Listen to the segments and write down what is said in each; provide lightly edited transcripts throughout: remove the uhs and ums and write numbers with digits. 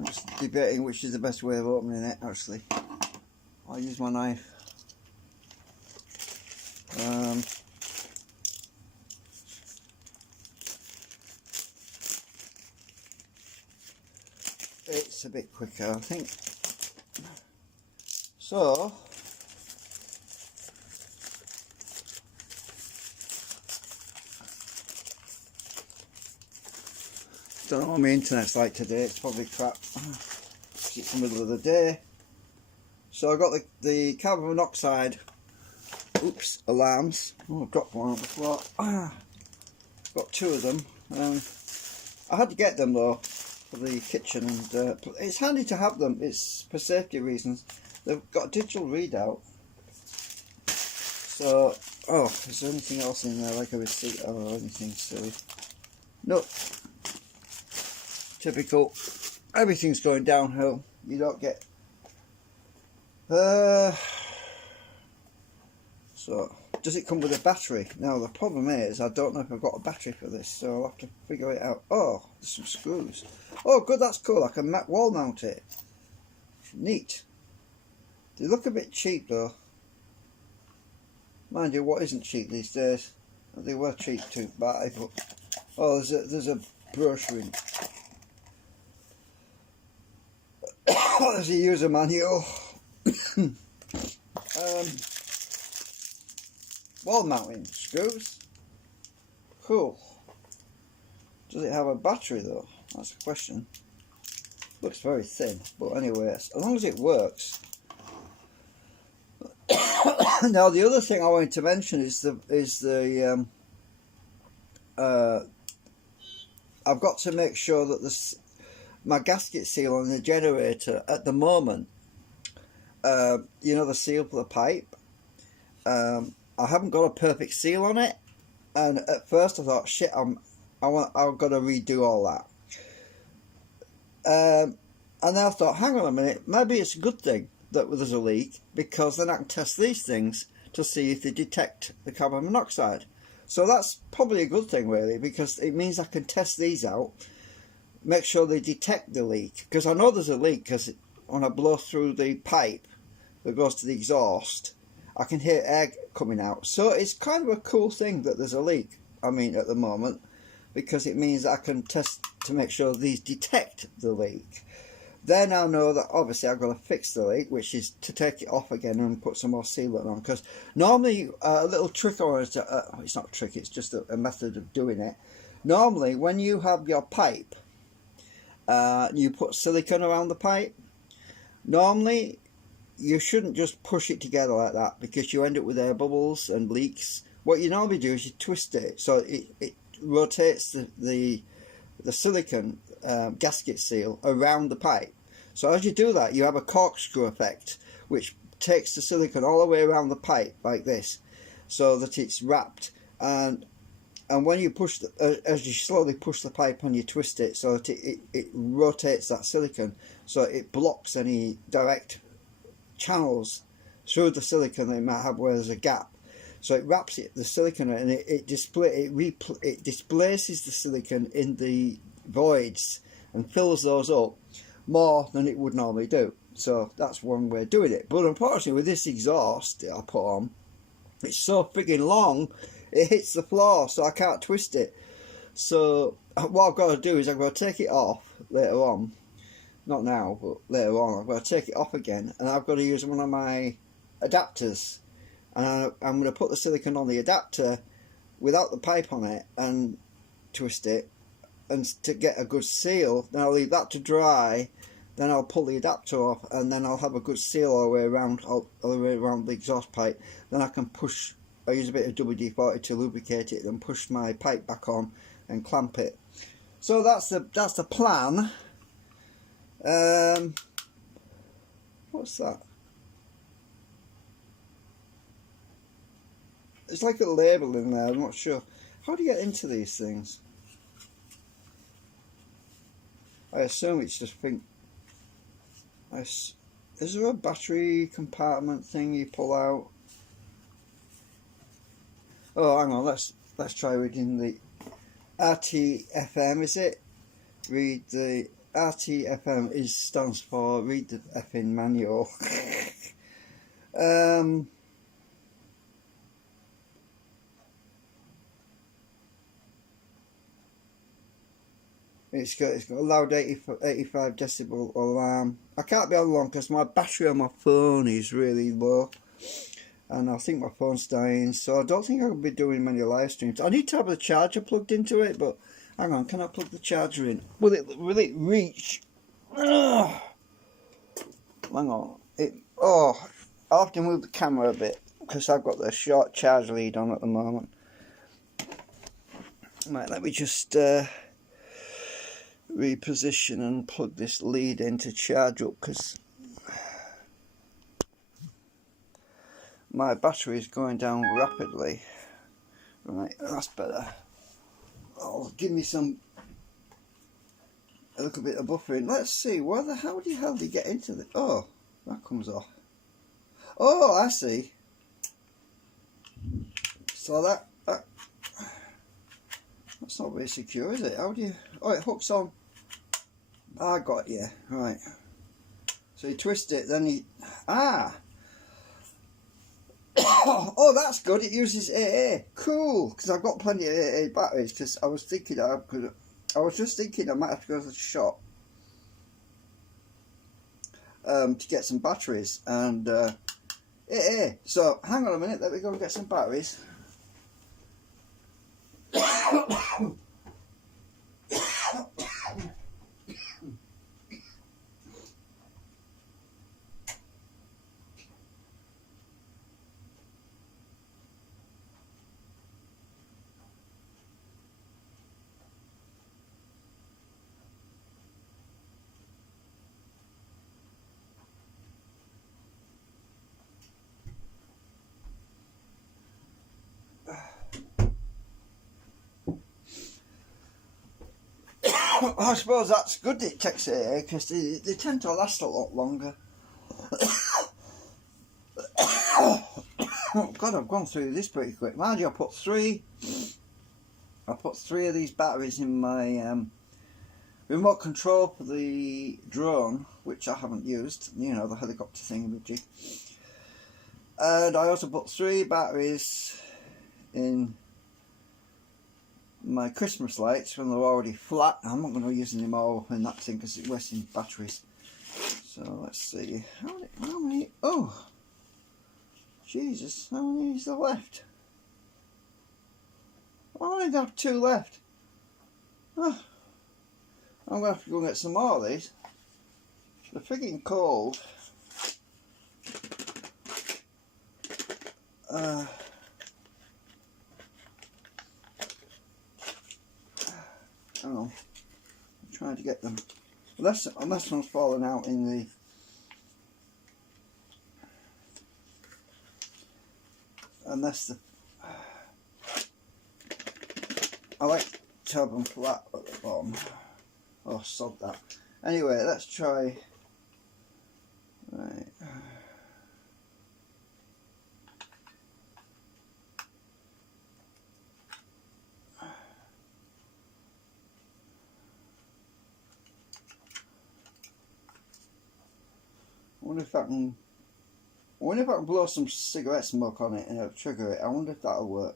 I'm just debating which is the best way of opening it, actually. I'll use my knife. It's a bit quicker, I think. So, don't know what my internet's like today, it's probably crap. It's the middle of the day. So I got the carbon monoxide alarms. Oh, I've dropped one on the floor. Got two of them. I had to get them though for the kitchen, and it's handy to have them. It's for safety reasons. They've got a digital readout. So, oh, is there anything else in there, like a receipt or anything silly? Nope. Typical. Everything's going downhill. You don't get. So, does it come with a battery? Now the problem is I don't know if I've got a battery for this, so I'll have to figure it out. Oh, there's some screws. Oh, good, that's cool. I can wall mount it. Neat. They look a bit cheap though. Mind you, what isn't cheap these days? They were cheap to buy, but oh, there's a brochure in. Oh, there's a user manual. Wall mounting screws. Cool. Does it have a battery though? That's a question. Looks very thin, but anyway, as long as it works. Now the other thing I wanted to mention is I've got to make sure that my gasket seal on the generator at the moment, you know, the seal for the pipe, I haven't got a perfect seal on it, and at first I thought, shit, I've got to redo all that. And then I thought, hang on a minute, maybe it's a good thing that there's a leak, because then I can test these things to see if they detect the carbon monoxide. So that's probably a good thing really, because it means I can test these out, make sure they detect the leak, because I know there's a leak, because when I blow through the pipe that goes to the exhaust, I can hear air coming out. So it's kind of a cool thing that there's a leak, I mean, at the moment, because it means I can test to make sure these detect the leak. Then I'll know that obviously I've got to fix the leak, which is to take it off again and put some more sealant on. Because normally a little trick, or it's not a trick, it's just a method of doing it. Normally when you have your pipe, you put silicone around the pipe. Normally you shouldn't just push it together like that, because you end up with air bubbles and leaks. What you normally do is you twist it so it rotates the silicone gasket seal around the pipe. So as you do that, you have a corkscrew effect, which takes the silicone all the way around the pipe like this, so that it's wrapped. And when you push as you slowly push the pipe and you twist it, so that it rotates that silicone, so it blocks any direct channels through the silicone that it might have where there's a gap. So it wraps the silicone, and it displaces the silicone in the voids and fills those up more than it would normally do. So that's one way of doing it. But unfortunately, with this exhaust that I put on, it's so frigging long, it hits the floor, so I can't twist it. So what I've got to do is I've got to take it off later on. Not now, but later on I've got to take it off again, and I've got to use one of my adapters. And I'm going to put the silicone on the adapter without the pipe on it and twist it, and to get a good seal. Then I'll leave that to dry, then I'll pull the adapter off, and then I'll have a good seal all the way around, the exhaust pipe. Then I can push, I use a bit of WD-40 to lubricate it, and push my pipe back on and clamp it. So that's the plan. What's that? It's like a label in there, I'm not sure. How do you get into these things? I assume it's just is there a battery compartment thing you pull out? Oh, hang on, let's try reading the RTFM, is it? Read the RTFM stands for read the effing manual. um, it's got a loud 85 decibel alarm. I can't be on long because my battery on my phone is really low, and I think my phone's dying, so I don't think I'll be doing many live streams. I need to have the charger plugged into it, but hang on, can I plug the charger in? Will it reach? Ugh. Hang on. I'll have to move the camera a bit because I've got the short charge lead on at the moment. Right, let me just reposition and plug this lead in to charge up because my battery is going down rapidly. Right, that's better. Oh, give me a little bit of buffering. Let's see, how the hell do you get into the... Oh, that comes off. Oh, I see. So that's not very secure, is it? How do you... Oh, it hooks on. I got you. Right. So you twist it, then you... Ah! Oh, that's good. It uses AA. Cool. Because I've got plenty of AA batteries. Because I was just thinking I might have to go to the shop to get some batteries and AA. So hang on a minute. Let me go and get some batteries. I suppose that's good that it takes AA because they tend to last a lot longer. Oh God, I've gone through this pretty quick. Mind you, I put three of these batteries in my remote control for the drone, which I haven't used. You know, the helicopter thingamajig. And I also put 3 batteries in my Christmas lights when they're already flat. I'm not going to use them all in that thing because it's wasting batteries. So let's see. How many? Oh, Jesus! How many is there left? I only have 2 left. Oh, I'm going to have to go and get some more of these. They're freaking cold. Hang on. I'm trying to get them. Unless one's fallen out in the... Unless the... I like to have them flat at the bottom. Oh, sod that. Anyway, let's try... Right. I wonder if I can blow some cigarette smoke on it and it'll trigger it. I wonder if that'll work.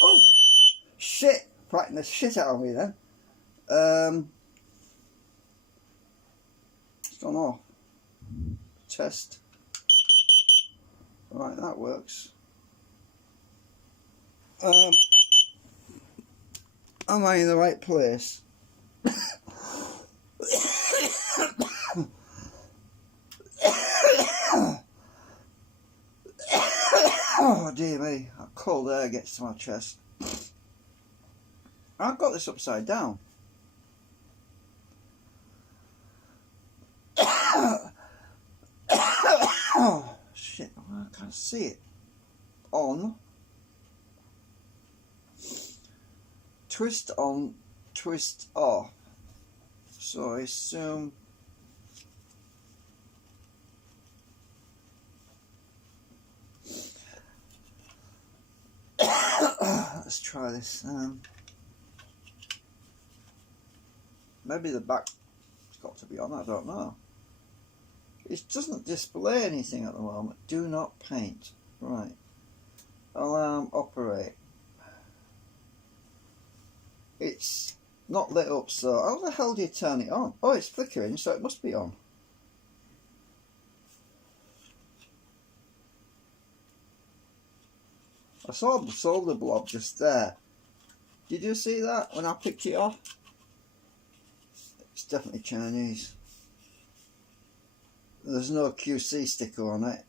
Oh! Shit! Frightened the shit out of me then. It's gone off. Test. Right, that works. Am I in the right place? Oh dear me, cold air gets to my chest. I've got this upside down. Oh shit, I can't see it. On. Twist on, twist off. So I assume... Let's try this. maybe the back's got to be on, I don't know. It doesn't display anything at the moment. Do not paint. Right. Alarm operate. It's not lit up, so how the hell do you turn it on? Oh, it's flickering, so it must be on. I saw the solder blob just there. Did you see that when I picked it off? It's definitely Chinese. There's no QC sticker on it.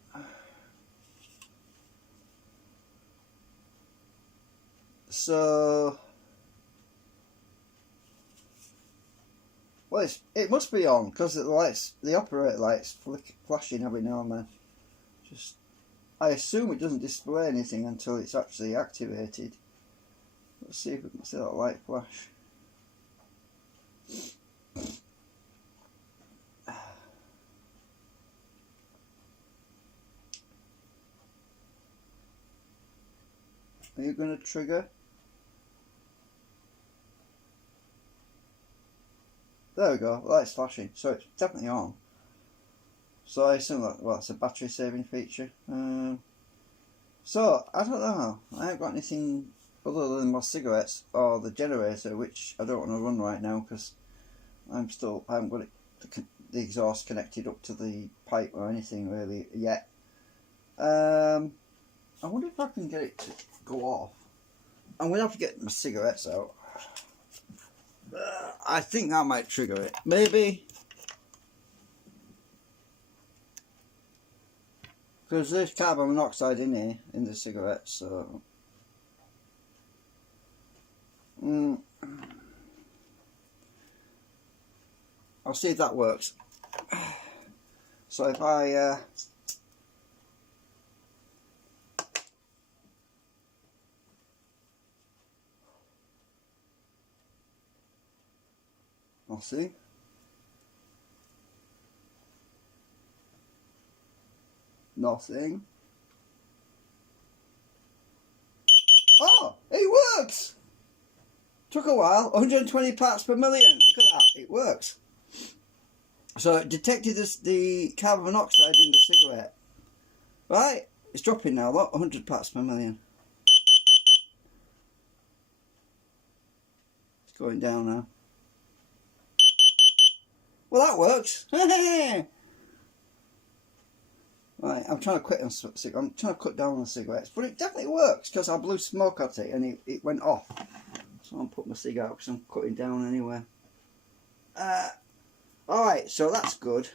So, well, it must be on because the lights, the operator lights, flashing every now and then. Just, I assume it doesn't display anything until it's actually activated. Let's see if we can see that light flash. Are you going to trigger? There we go, the light's flashing, so it's definitely on. So I assume that, well, it's a battery saving feature. So, I don't know, I haven't got anything other than my cigarettes or the generator, which I don't want to run right now because I haven't got the exhaust connected up to the pipe or anything really yet. I wonder if I can get it to go off. I'm going to have to get my cigarettes out. I think that might trigger it. Maybe. Because there's carbon monoxide in here, in the cigarettes, so... I'll see if that works. So if I... I'll see. Nothing. Oh, it works! Took a while. 120 parts per million. Look at that. It works. So it detected the carbon monoxide in the cigarette. Right? It's dropping now. Look, 100 parts per million. It's going down now. Well, that works. Right, I'm trying to quit on cigarettes. I'm trying to cut down on the cigarettes, but it definitely works because I blew smoke at it and it went off. So I'll put my cig out because I'm cutting down anyway. Alright, so that's good.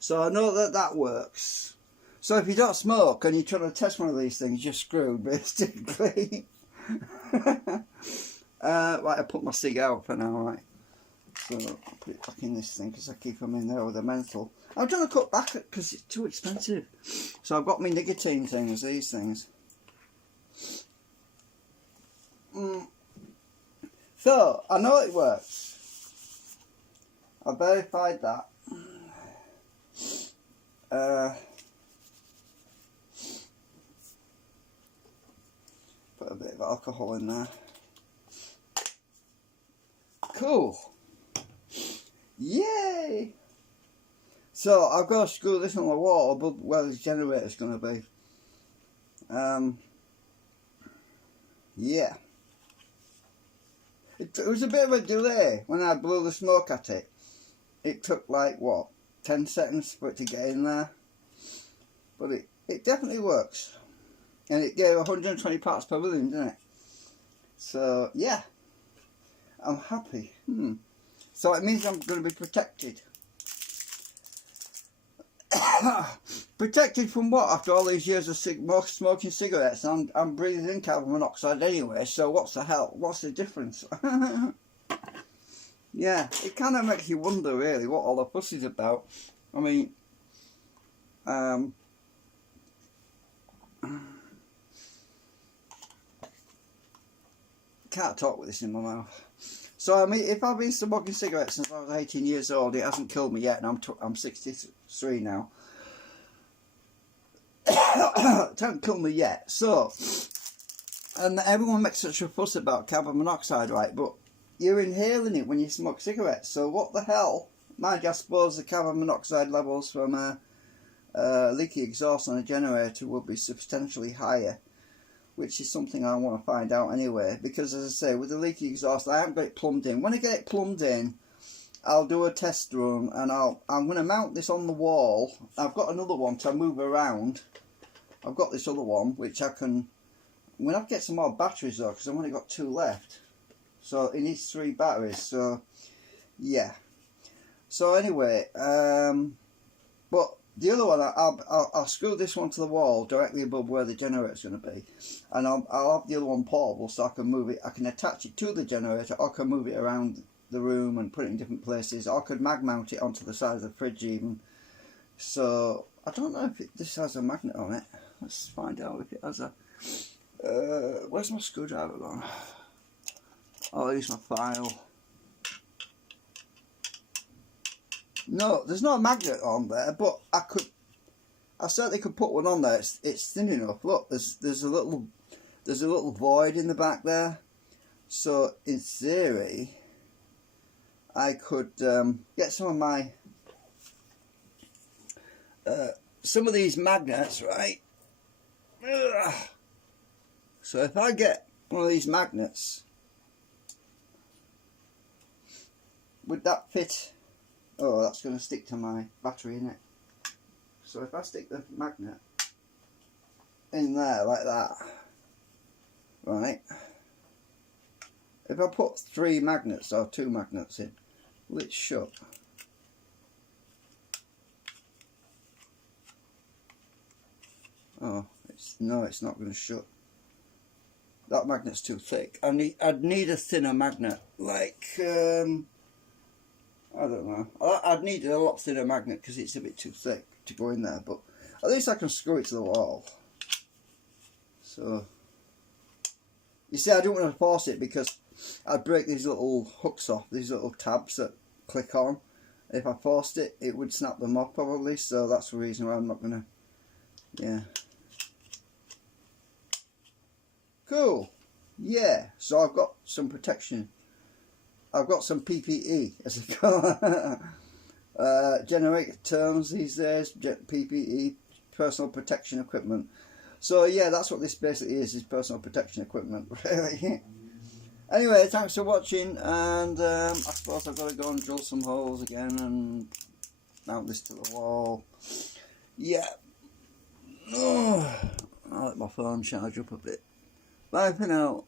So I know that works. So if you don't smoke and you're trying to test one of these things, you're screwed basically. Right, I put my cig out for now, right. So I'll put it back in this thing because I keep them in there with a menthol. I'm trying to cut back because it's too expensive. So I've got my nicotine things, these things. So I know it works. I verified that. Put a bit of alcohol in there. Cool. Yay! So I've got to screw this on the wall above where the generator's going to be. Yeah. It was a bit of a delay when I blew the smoke at it. It took like, what, 10 seconds for it to get in there. But it definitely works. And it gave 120 parts per million, didn't it? So, yeah. I'm happy. So it means I'm going to be protected. Protected from what? After all these years of smoking cigarettes, I'm breathing in carbon monoxide anyway, so what's the hell? What's the difference? Yeah, it kind of makes you wonder really what all the fuss is about. I mean, can't talk with this in my mouth. So I mean, if I've been smoking cigarettes since I was 18 years old, it hasn't killed me yet, and I'm 63 now. It hasn't killed me yet. So, and everyone makes such a fuss about carbon monoxide, right? But you're inhaling it when you smoke cigarettes. So what the hell? Mind you, I suppose the carbon monoxide levels from a leaky exhaust on a generator would be substantially higher, which is something I want to find out anyway, because as I say, with the leaky exhaust I haven't got it plumbed in. When I get it plumbed in, I'll do a test run, and I'm going to mount this on the wall. I've got another one to move around. I've got this other one which I can, I'm going to have to get some more batteries though, because I've only got 2 left, so it needs 3 batteries. So yeah, so anyway, but the other one, I'll screw this one to the wall directly above where the generator's going to be, and I'll have the other one portable, so I can move it. I can attach it to the generator, or I can move it around the room and put it in different places, or I could mag mount it onto the side of the fridge even. So I don't know if this has a magnet on it. Let's find out if it has a. Where's my screwdriver gone? Oh, here's my file. No, there's no magnet on there, but I certainly could put one on there. It's thin enough. Look, there's a little void in the back there. So in theory, I could get some of my some of these magnets, right? Ugh. So if I get one of these magnets, would that fit? Oh, that's going to stick to my battery, isn't it? So if I stick the magnet in there like that, right? If I put 3 magnets or 2 magnets in, will it shut? Oh, no, it's not going to shut. That magnet's too thick. I'd need a thinner magnet, like I don't know. I'd need a lot thinner magnet because it's a bit too thick to go in there, but at least I can screw it to the wall. So, you see, I don't want to force it because I'd break these little hooks off, these little tabs that click on. If I forced it, it would snap them off probably, so that's the reason why I'm not going to, yeah. Cool. Yeah, so I've got some protection. I've got some PPE, as they call it. Generator terms these days, PPE, personal protection equipment. So yeah, that's what this basically is personal protection equipment, really. Anyway, thanks for watching, and I suppose I've got to go and drill some holes again and mount this to the wall. Yeah. Oh, I'll let my phone charge up a bit. Bye for now.